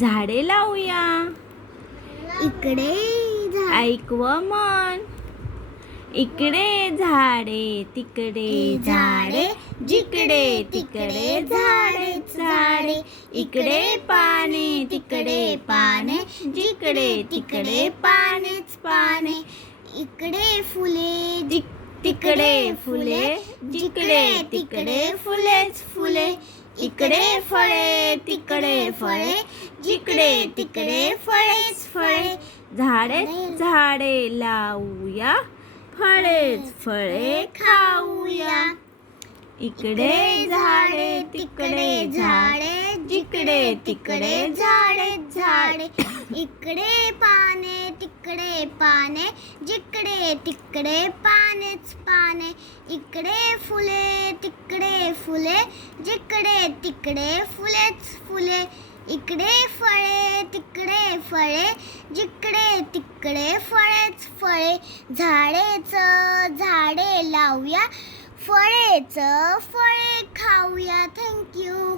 झाडे लावूया. इकडे ऐकव मन. इकडे झाडे, तिकडे झाडे, जिकडे तिकडे झाडे झाडे. इकडे पाने, तिकडे पाने, जिकडे तिकडे पानेच पाने. इकडे फुले तिकडे फुले, जिकडे तिकडे फुलेच फुले. इकडे फळे, तिकडे फळे, जिकडे तिकडे फळेच फळे. झाडे झाडे लावूया, फळेच फळे खाऊया. इकडे झाडे, तिकडे झाडे, जिकडे तिकडे झाडे झाडे. इकडे पाने, तिकडे पाने, जिकडे तिकडे पानेच पाने. इकडे फुले, तिकडे फुले, जिकडे तिकडे फुलेच फुले. इकडे फळे, तिकडे फळे, जिकडे तिकडे फळेच फळे. झाडे लावूया, फळेच फळे खाऊया. थँक्यू.